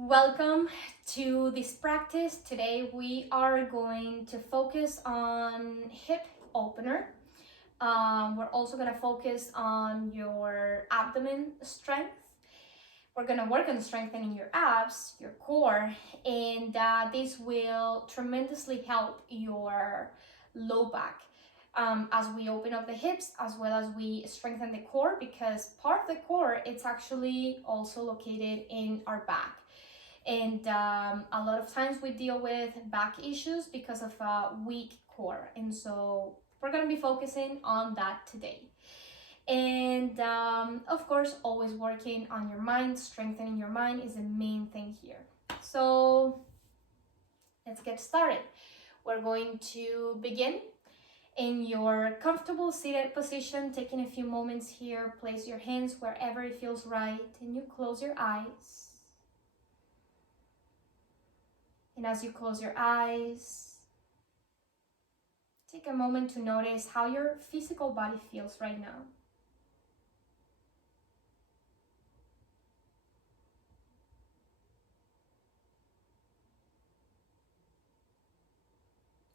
Welcome to this practice. Today we are going to focus on hip opener. We're also going to focus on your abdomen strength. We're going to work on strengthening your abs, your core, and this will tremendously help your low back as we open up the hips, as well as we strengthen the core, because part of the core, it's actually also located in our back. And a lot of times we deal with back issues because of a weak core. And so we're going to be focusing on that today. And of course, always working on your mind, strengthening your mind is the main thing here. So let's get started. We're going to begin in your comfortable seated position, taking a few moments here. Place your hands wherever it feels right, and you close your eyes. And as you close your eyes, take a moment to notice how your physical body feels right now.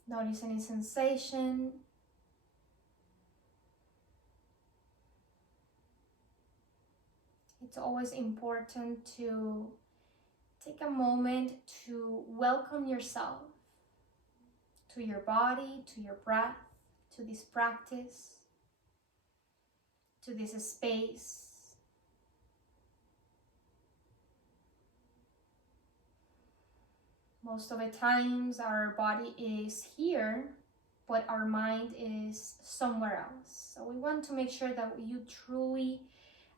Notice any sensation. It's always important to take a moment to welcome yourself, to your body, to your breath, to this practice, to this space. Most of the times our body is here, but our mind is somewhere else. So we want to make sure that you truly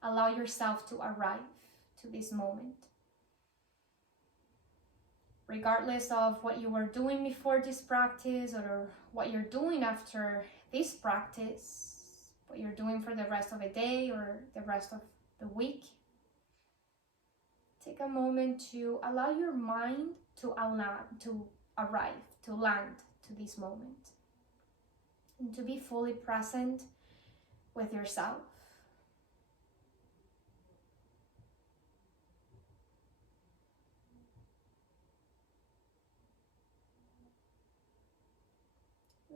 allow yourself to arrive to this moment. Regardless of what you were doing before this practice or what you're doing after this practice, what you're doing for the rest of the day or the rest of the week, take a moment to allow your mind to arrive, to land to this moment, and to be fully present with yourself.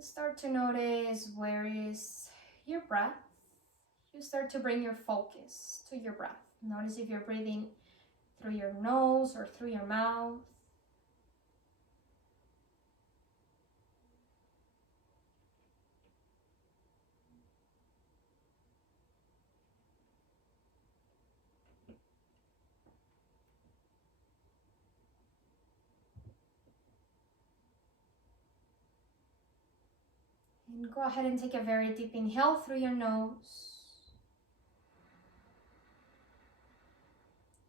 Start to notice where is your breath. You start to bring your focus to your breath. Notice if you're breathing through your nose or through your mouth. And go ahead and take a very deep inhale through your nose.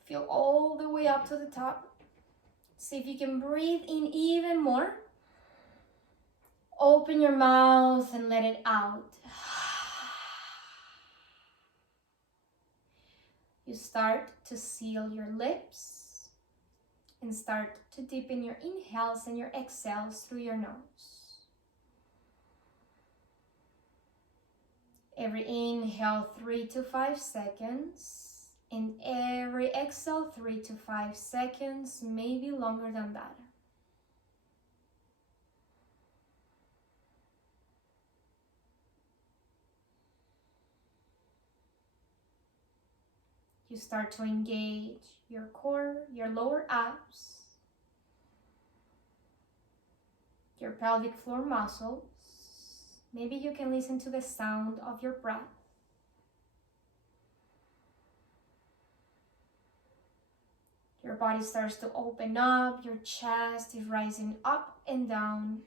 Feel all the way up to the top. See if you can breathe in even more. Open your mouth and let it out. You start to seal your lips and start to deepen your inhales and your exhales through your nose. Every inhale, 3 to 5 seconds, and every exhale, 3 to 5 seconds, maybe longer than that. You start to engage your core, your lower abs, your pelvic floor muscles. Maybe you can listen to the sound of your breath. Your body starts to open up, your chest is rising up and down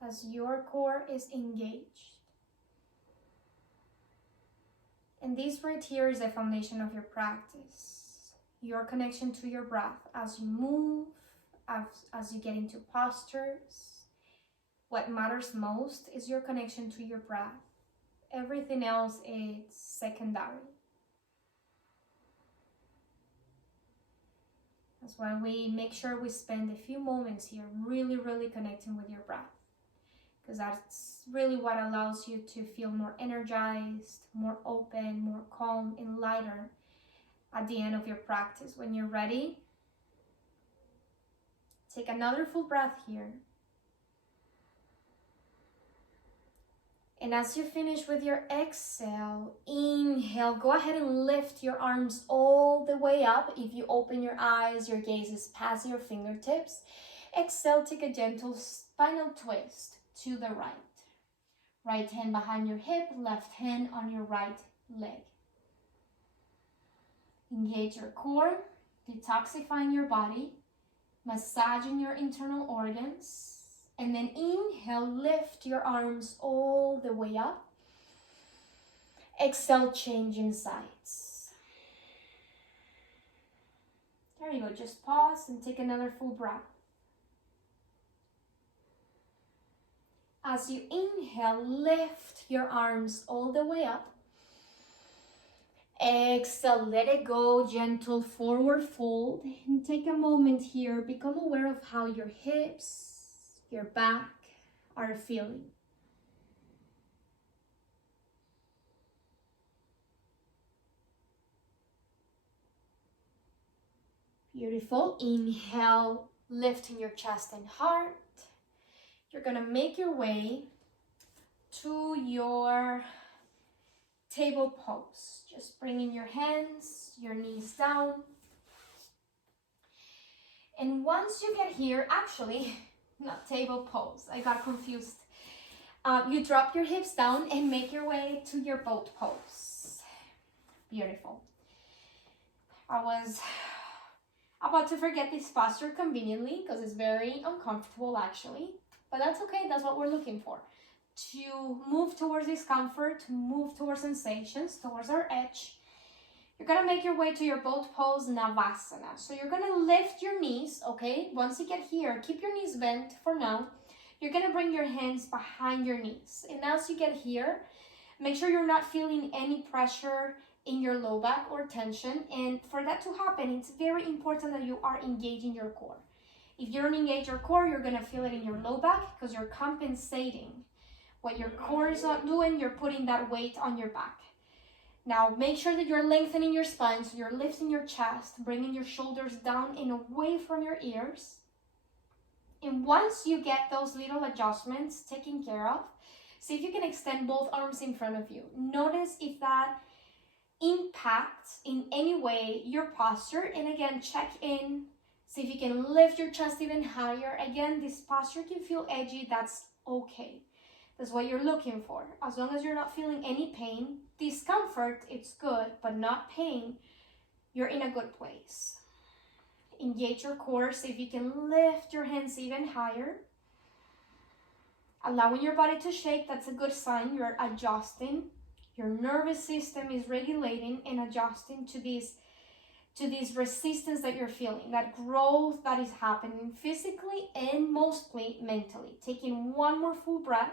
as your core is engaged. And this right here is the foundation of your practice. Your connection to your breath as you move, as you get into postures. What matters most is your connection to your breath. Everything else is secondary. That's why we make sure we spend a few moments here really connecting with your breath, because that's really what allows you to feel more energized, more open, more calm, and lighter at the end of your practice. When you're ready, take another full breath here. And as you finish with your exhale, inhale, go ahead and lift your arms all the way up. If you open your eyes, your gaze is past your fingertips. Exhale, take a gentle spinal twist to the right. Right hand behind your hip, left hand on your right leg. Engage your core, detoxifying your body, massaging your internal organs. And then inhale, lift your arms all the way up. Exhale, changing sides. There you go, just pause and take another full breath. As you inhale, lift your arms all the way up. Exhale, let it go, gentle forward fold. And take a moment here, become aware of how your hips, your back are feeling. Beautiful. Inhale, lifting your chest and heart. You're gonna make your way to your table pose. Just bringing your hands, your knees down. And once you get here, actually, not table pose, I got confused. You drop your hips down and make your way to your boat pose. Beautiful. I was about to forget this posture conveniently because it's very uncomfortable actually, but that's okay, that's what we're looking for. To move towards discomfort, to move towards sensations, towards our edge. You're gonna make your way to your boat pose, Navasana. So you're gonna lift your knees, okay? Once you get here, keep your knees bent for now. You're gonna bring your hands behind your knees. And as you get here, make sure you're not feeling any pressure in your low back or tension. And for that to happen, it's very important that you are engaging your core. If you don't engage your core, you're gonna feel it in your low back because you're compensating. What your core is not doing, you're putting that weight on your back. Now, make sure that you're lengthening your spine, so you're lifting your chest, bringing your shoulders down and away from your ears. And once you get those little adjustments taken care of, see if you can extend both arms in front of you. Notice if that impacts in any way your posture. And again, check in. See if you can lift your chest even higher. Again, this posture can feel edgy. That's okay. That's what you're looking for. As long as you're not feeling any pain, discomfort, it's good, but not pain, you're in a good place. Engage your core. See if you can lift your hands even higher. Allowing your body to shake, that's a good sign. You're adjusting. Your nervous system is regulating and adjusting to this resistance that you're feeling, that growth that is happening physically and mostly mentally. Taking one more full breath.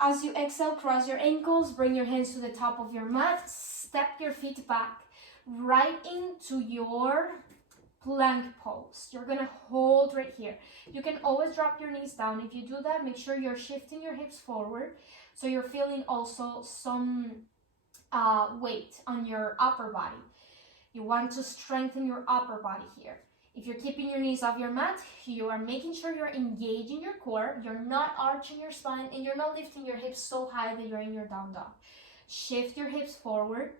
As you exhale, cross your ankles, bring your hands to the top of your mat, step your feet back right into your plank pose. You're gonna hold right here. You can always drop your knees down. If you do that, make sure you're shifting your hips forward so you're feeling also some weight on your upper body. You want to strengthen your upper body here. If you're keeping your knees off your mat, you are making sure you're engaging your core, you're not arching your spine, and you're not lifting your hips so high that you're in your down dog. Shift your hips forward,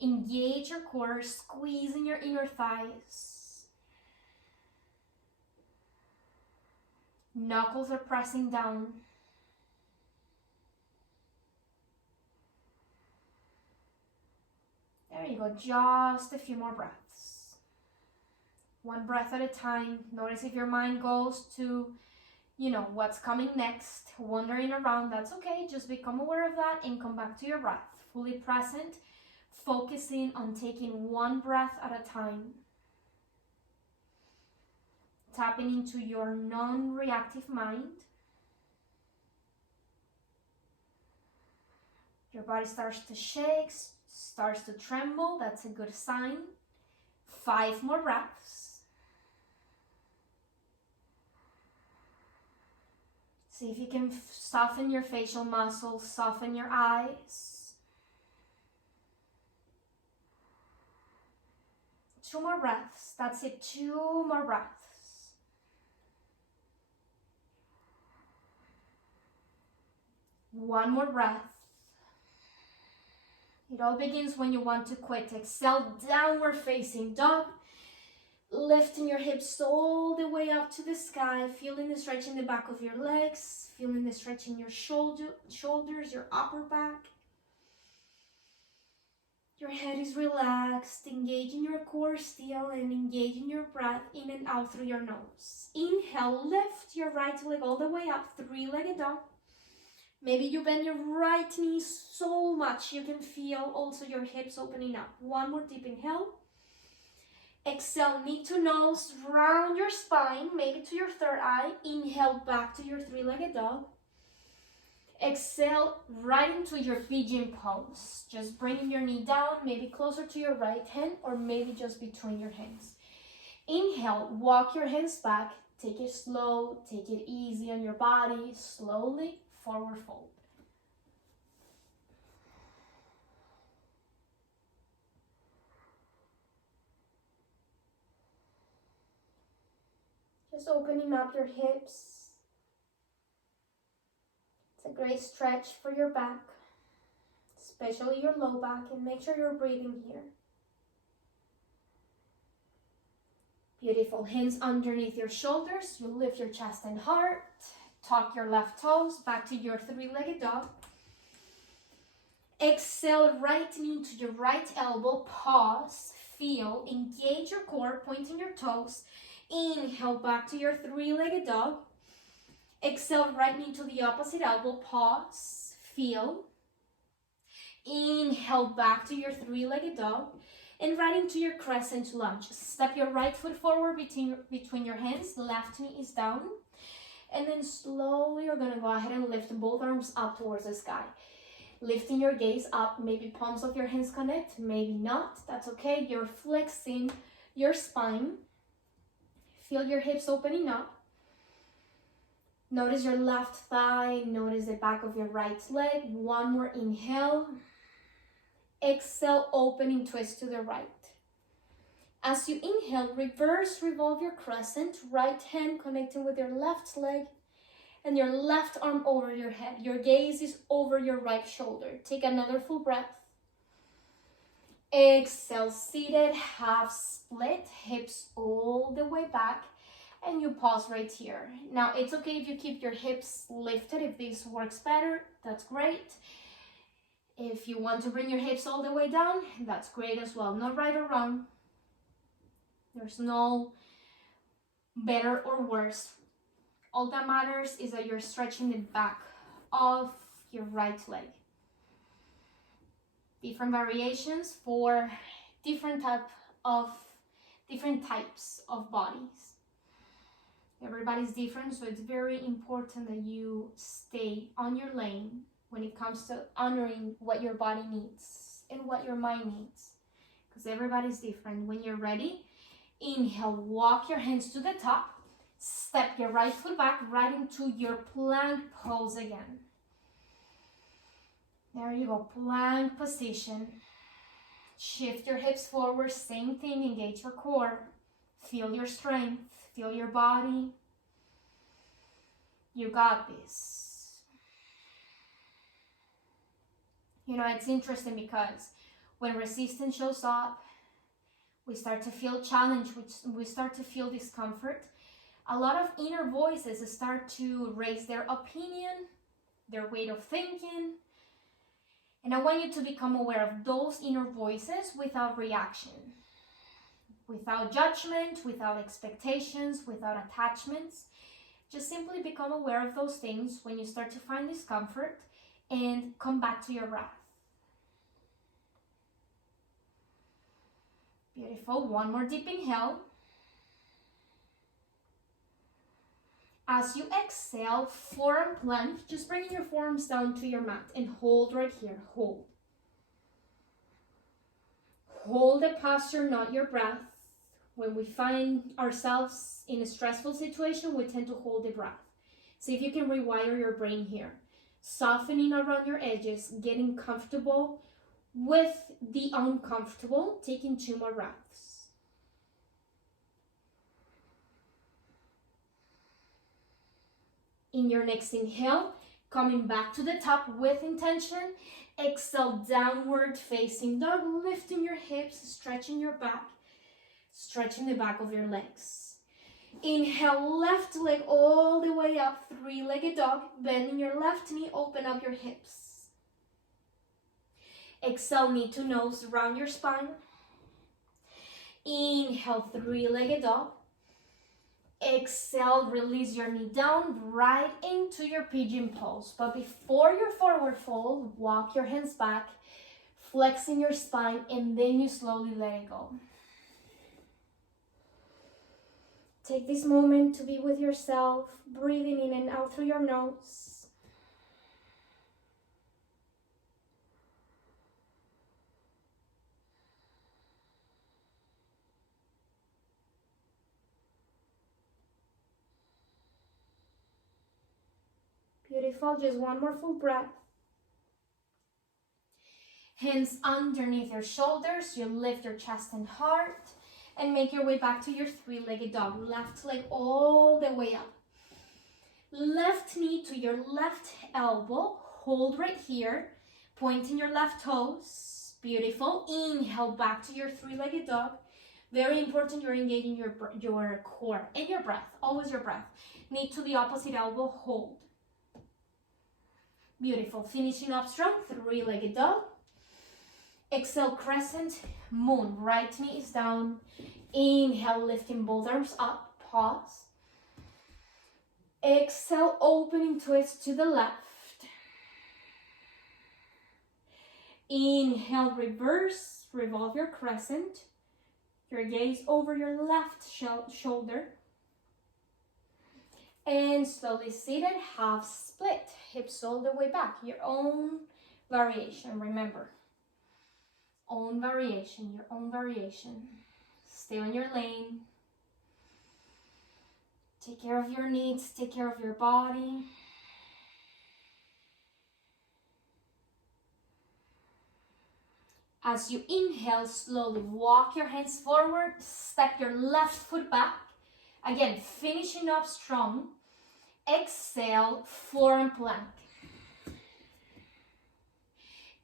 engage your core, squeezing your inner thighs. Knuckles are pressing down. There you go, just a few more breaths. One breath at a time. Notice if your mind goes to, what's coming next, wandering around, that's okay. Just become aware of that and come back to your breath. Fully present, focusing on taking one breath at a time. Tapping into your non-reactive mind. Your body starts to shake, starts to tremble. That's a good sign. 5 more breaths. See if you can soften your facial muscles, soften your eyes. 2 more breaths. That's it. 2 more breaths. One more breath. It all begins when you want to quit. Exhale, downward facing dog. Lifting your hips all the way up to the sky. Feeling the stretch in the back of your legs. Feeling the stretch in your shoulders, your upper back. Your head is relaxed. Engaging your core still and engaging your breath in and out through your nose. Inhale, lift your right leg all the way up. 3-legged dog. Maybe you bend your right knee so much you can feel also your hips opening up. One more deep inhale. Exhale, knee to nose, round your spine, maybe to your third eye. Inhale, back to your 3-legged dog. Exhale, right into your pigeon pose. Just bringing your knee down, maybe closer to your right hand or maybe just between your hands. Inhale, walk your hands back. Take it slow, take it easy on your body. Slowly, forward fold. Just opening up your hips. It's a great stretch for your back, especially your low back, and make sure you're breathing here. Beautiful. Hands underneath your shoulders. You lift your chest and heart. Tuck your left toes back to your 3-legged dog. Exhale, right knee to your right elbow. Pause. Feel. Engage your core, pointing your toes. Inhale, back to your 3-legged dog. Exhale, right knee to the opposite elbow. Pause. Feel. Inhale, back to your 3-legged dog. And right into your crescent lunge. Step your right foot forward between your hands. Left knee is down. And then slowly you're going to go ahead and lift both arms up towards the sky. Lifting your gaze up. Maybe palms of your hands connect. Maybe not. That's okay. You're flexing your spine. Feel your hips opening up. Notice your left thigh. Notice the back of your right leg. One more inhale. Exhale, opening twist to the right. As you inhale, reverse revolve your crescent. Right hand connecting with your left leg and your left arm over your head. Your gaze is over your right shoulder. Take another full breath. Exhale, seated, half split, hips all the way back, and you pause right here. Now, it's okay if you keep your hips lifted. If this works better, that's great. If you want to bring your hips all the way down, that's great as well. Not right or wrong. There's no better or worse. All that matters is that you're stretching the back of your right leg. Different variations for different types of bodies. Everybody's different, so it's very important that you stay on your lane when it comes to honoring what your body needs and what your mind needs, because everybody's different. When you're ready, inhale, walk your hands to the top, step your right foot back right into your plank pose again. There you go, plank position. Shift your hips forward, same thing, engage your core. Feel your strength, feel your body. You got this. You know, it's interesting because when resistance shows up, we start to feel challenge, we start to feel discomfort. A lot of inner voices start to raise their opinion, their way of thinking. And I want you to become aware of those inner voices without reaction, without judgment, without expectations, without attachments. Just simply become aware of those things when you start to find discomfort and come back to your breath. Beautiful. One more deep inhale. As you exhale, forearm plank, just bringing your forearms down to your mat and hold right here. Hold. Hold the posture, not your breath. When we find ourselves in a stressful situation, we tend to hold the breath. See if you can rewire your brain here. Softening around your edges, getting comfortable with the uncomfortable, taking 2 more breaths. In your next inhale, coming back to the top with intention. Exhale, downward facing dog, lifting your hips, stretching your back, stretching the back of your legs. Inhale, left leg all the way up, three-legged dog, bending your left knee, open up your hips. Exhale, knee to nose, round your spine. Inhale, three-legged dog. Exhale, release your knee down, right into your pigeon pose. But before your forward fold, walk your hands back, flexing your spine, and then you slowly let it go. Take this moment to be with yourself, breathing in and out through your nose. Beautiful, just one more full breath. Hands underneath your shoulders, you lift your chest and heart, and make your way back to your three-legged dog. Left leg all the way up. Left knee to your left elbow, hold right here, pointing your left toes. Beautiful, inhale back to your three-legged dog. Very important, you're engaging your core and your breath, always your breath. Knee to the opposite elbow, hold. Beautiful, finishing up strong, three-legged dog. Exhale, crescent moon, right knee is down. Inhale, lifting both arms up, pause. Exhale, opening twist to the left. Inhale, reverse, revolve your crescent. Your gaze over your left shoulder. And slowly seated, half split, hips all the way back. Your own variation, remember. Own variation, your own variation. Stay on your lane. Take care of your needs, take care of your body. As you inhale, slowly walk your hands forward, step your left foot back. Again, finishing up strong. Exhale, forearm plank.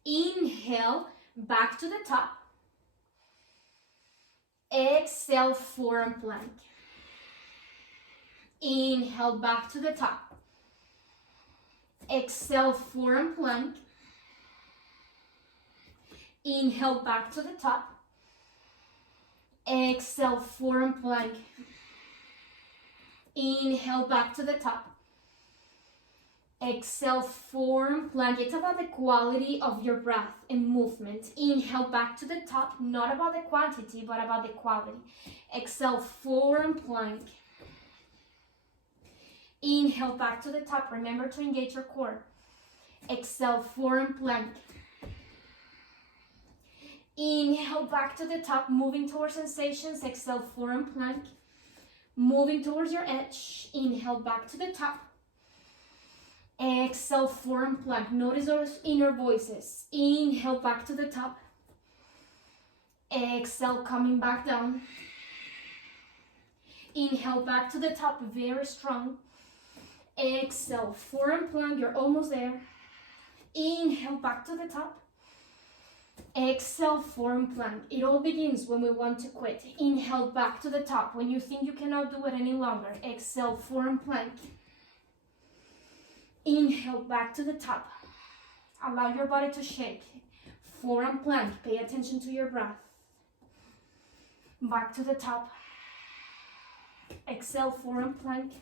Inhale, back to the top. Exhale, forearm plank. Inhale, back to the top. Exhale, forearm plank. Inhale, back to the top. Exhale, forearm plank. Inhale, back to the top. Exhale, forearm plank. It's about the quality of your breath and movement. Inhale, back to the top. Not about the quantity, but about the quality. Exhale, forearm plank. Inhale, back to the top. Remember to engage your core. Exhale, forearm plank. Inhale, back to the top. Moving towards sensations. Exhale, forearm plank. Moving towards your edge. Inhale, back to the top. Exhale, forearm plank. Notice those inner voices. Inhale, back to the top. Exhale, coming back down. Inhale, back to the top, very strong. Exhale, forearm plank, you're almost there. Inhale, back to the top. Exhale, forearm plank. It all begins when we want to quit. Inhale, back to the top. When you think you cannot do it any longer, exhale, forearm plank. Inhale, back to the top. Allow your body to shake. Forearm plank. Pay attention to your breath. Back to the top. Exhale, forearm plank.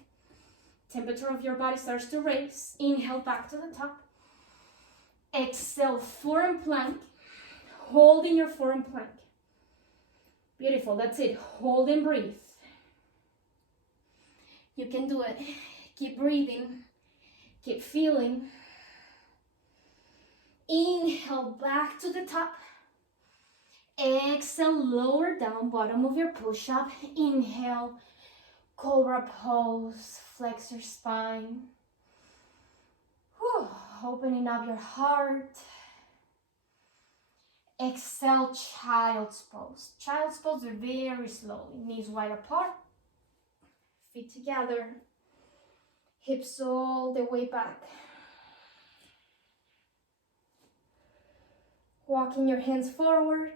Temperature of your body starts to raise. Inhale, back to the top. Exhale, forearm plank. Holding your forearm plank. Beautiful, that's it. Hold and breathe. You can do it. Keep breathing. Keep feeling. Inhale, back to the top. Exhale, lower down, bottom of your push-up. Inhale, cobra pose, flex your spine. Whew. Opening up your heart. Exhale, child's pose. Child's pose very slowly. Knees wide apart. Feet together. Hips all the way back. Walking your hands forward.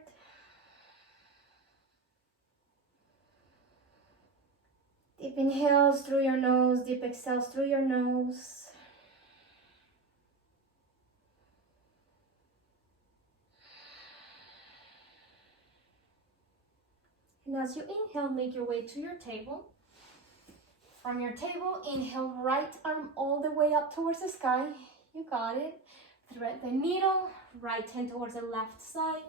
Deep inhales through your nose, deep exhales through your nose. And as you inhale, make your way to your table. From your table, inhale, right arm all the way up towards the sky. You got it. Thread the needle, right hand towards the left side.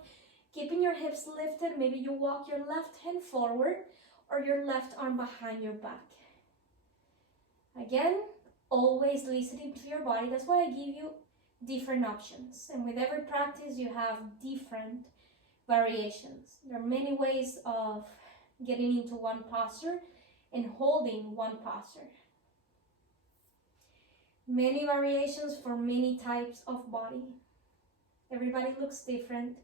Keeping your hips lifted, maybe you walk your left hand forward or your left arm behind your back. Again, always listening to your body. That's why I give you different options. And with every practice, you have different variations. There are many ways of getting into one posture and holding one posture. Many variations for many types of body. Everybody looks different.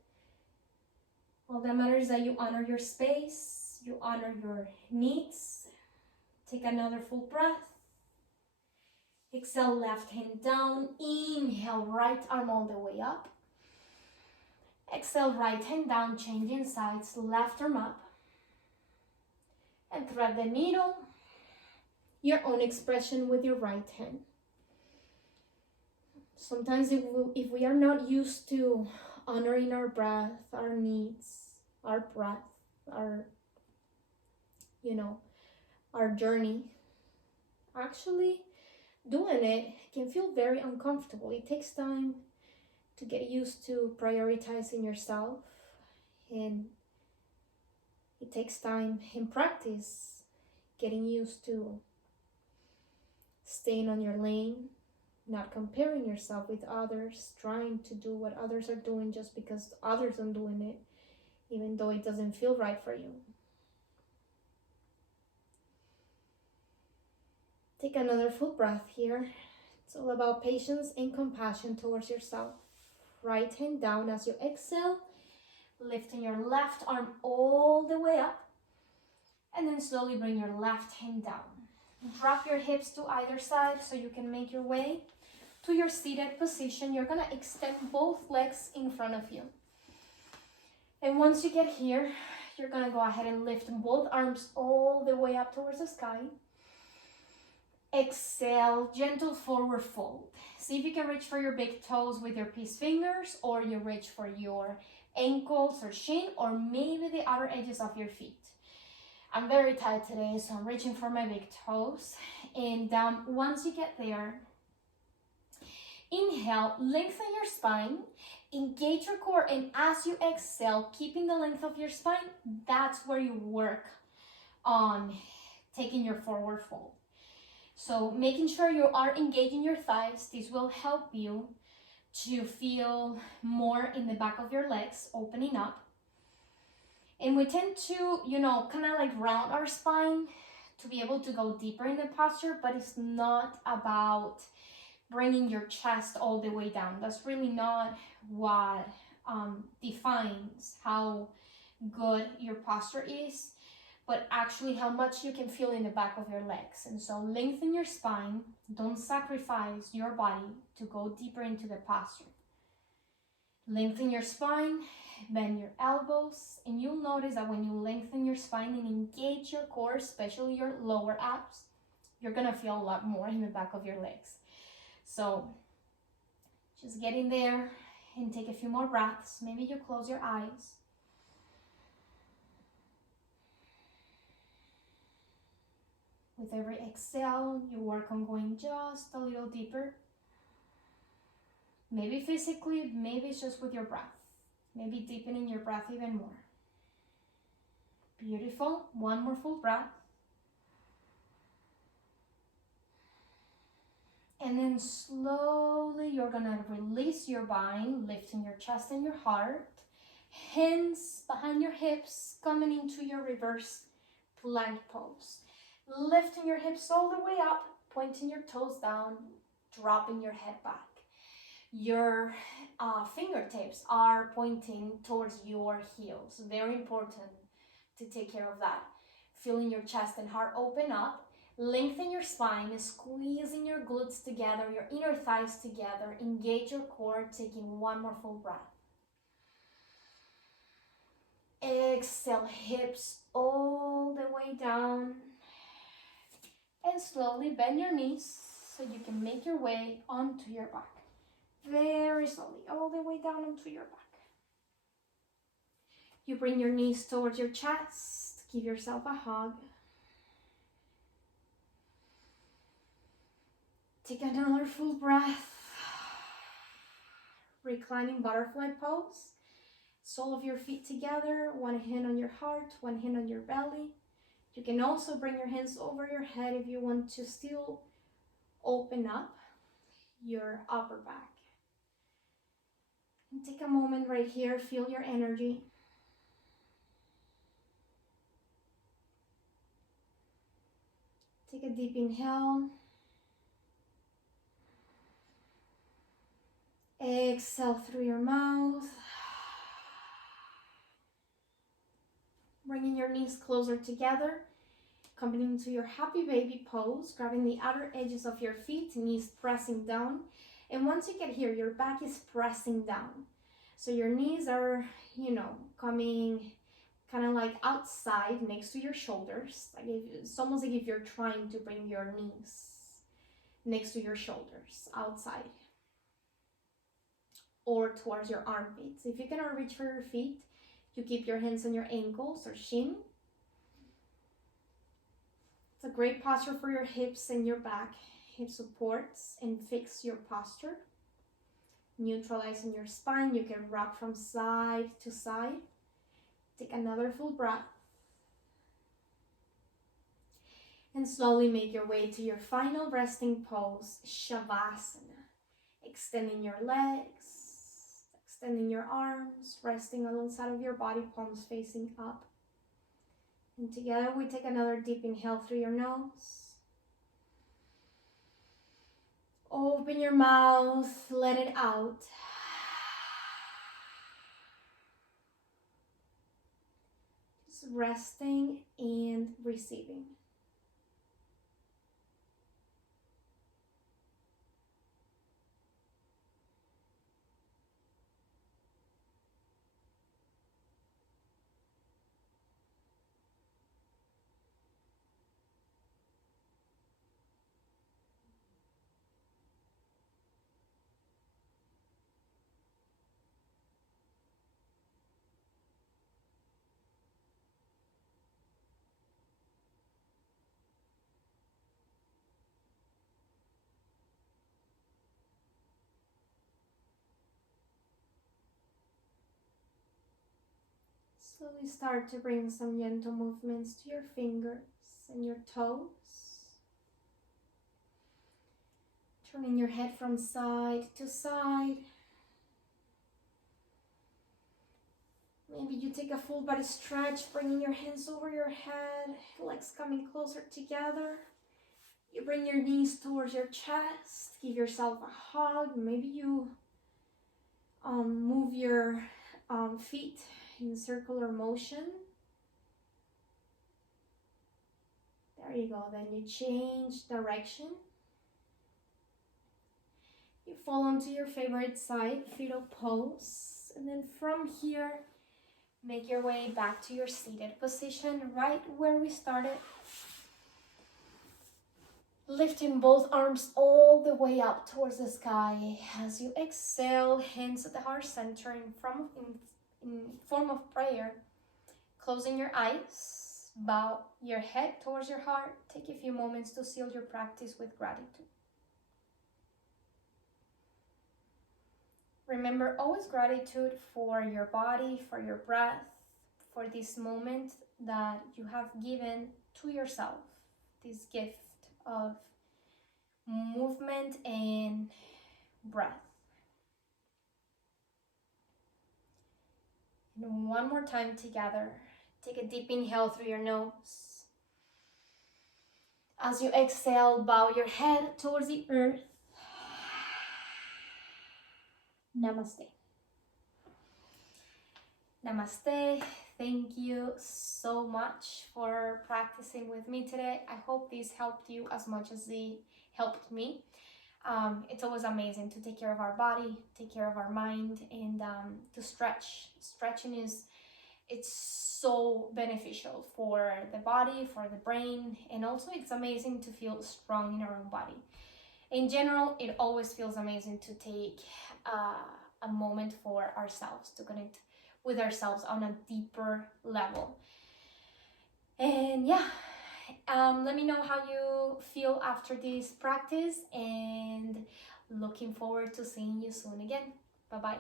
All that matters is that you honor your space, you honor your needs. Take another full breath. Exhale, left hand down. Inhale, right arm all the way up. Exhale, right hand down, changing sides, left arm up. And thread the needle, your own expression with your right hand. Sometimes if we are not used to honoring our breath, our needs, our breath, our journey, actually doing it can feel very uncomfortable. It takes time to get used to prioritizing yourself, and it takes time in practice getting used to staying on your lane, not comparing yourself with others, trying to do what others are doing just because others are doing it, even though it doesn't feel right for you. Take another full breath here. It's all about patience and compassion towards yourself. Right hand down as you exhale, lifting your left arm all the way up, and then slowly bring your left hand down. Drop your hips to either side so you can make your way to your seated position. You're gonna extend both legs in front of you. And once you get here, you're gonna go ahead and lift both arms all the way up towards the sky. Exhale, gentle forward fold. See if you can reach for your big toes with your peace fingers, or you reach for your ankles or shin, or maybe the outer edges of your feet. I'm very tight today, so I'm reaching for my big toes. And once you get there, inhale, lengthen your spine, engage your core, and as you exhale, keeping the length of your spine, that's where you work on taking your forward fold. So making sure you are engaging your thighs, this will help you to feel more in the back of your legs, opening up. And we tend to, kind of like round our spine to be able to go deeper in the posture, but it's not about bringing your chest all the way down. That's really not what defines how good your posture is, but actually how much you can feel in the back of your legs. And so lengthen your spine. Don't sacrifice your body to go deeper into the posture. Lengthen your spine, bend your elbows, and you'll notice that when you lengthen your spine and engage your core, especially your lower abs, you're gonna feel a lot more in the back of your legs. So just get in there and take a few more breaths. Maybe you close your eyes. With every exhale, you work on going just a little deeper. Maybe physically, maybe it's just with your breath. Maybe deepening your breath even more. Beautiful. One more full breath. And then slowly you're gonna release your spine, lifting your chest and your heart. Hands behind your hips, coming into your reverse plank pose. Lifting your hips all the way up, pointing your toes down, dropping your head back. Your fingertips are pointing towards your heels. Very important to take care of that. Feeling your chest and heart open up. Lengthen your spine, squeezing your glutes together, your inner thighs together. Engage your core, taking one more full breath. Exhale, hips all the way down. And slowly bend your knees so you can make your way onto your back. Very slowly, all the way down onto your back. You bring your knees towards your chest. Give yourself a hug. Take another full breath. Reclining butterfly pose. Sole of your feet together, one hand on your heart, one hand on your belly. You can also bring your hands over your head if you want to still open up your upper back. And take a moment right here, feel your energy. Take a deep inhale. Exhale through your mouth. Bringing your knees closer together, coming into your happy baby pose, grabbing the outer edges of your feet, knees pressing down. And once you get here, your back is pressing down. So your knees are, coming kind of like outside next to your shoulders. It's almost like if you're trying to bring your knees next to your shoulders, outside. Or towards your armpits. If you cannot reach for your feet, you keep your hands on your ankles or shin. It's a great posture for your hips and your back. Hip supports and fix your posture. Neutralizing your spine. You can rock from side to side. Take another full breath. And slowly make your way to your final resting pose, Shavasana. Extending your legs. Extending your arms, resting alongside of your body, palms facing up. And together we take another deep inhale through your nose. Open your mouth, let it out. Just resting and receiving. Slowly start to bring some gentle movements to your fingers and your toes. Turning your head from side to side. Maybe you take a full body stretch, bringing your hands over your head, legs coming closer together. You bring your knees towards your chest, give yourself a hug. Maybe you move your feet in circular motion. There you go. Then you change direction. You fall onto your favorite side, fetal pose. And then from here, make your way back to your seated position, right where we started. Lifting both arms all the way up towards the sky. As you exhale, hands at the heart center in form of prayer. Closing your eyes, bow your head towards your heart. Take a few moments to seal your practice with gratitude. Remember always gratitude for your body, for your breath, for this moment that you have given to yourself, this gift of movement and breath. And one more time together. Take a deep inhale through your nose. As you exhale, bow your head towards the earth. Namaste. Namaste. thank you so much for practicing with me today. I hope this helped you as much as it helped me. It's always amazing to take care of our body, take care of our mind, and to stretch. Stretching it's so beneficial for the body, for the brain, and also it's amazing to feel strong in our own body. In general, it always feels amazing to take a moment for ourselves, to connect with ourselves on a deeper level. And yeah, let me know how you feel after this practice, and looking forward to seeing you soon again. Bye bye.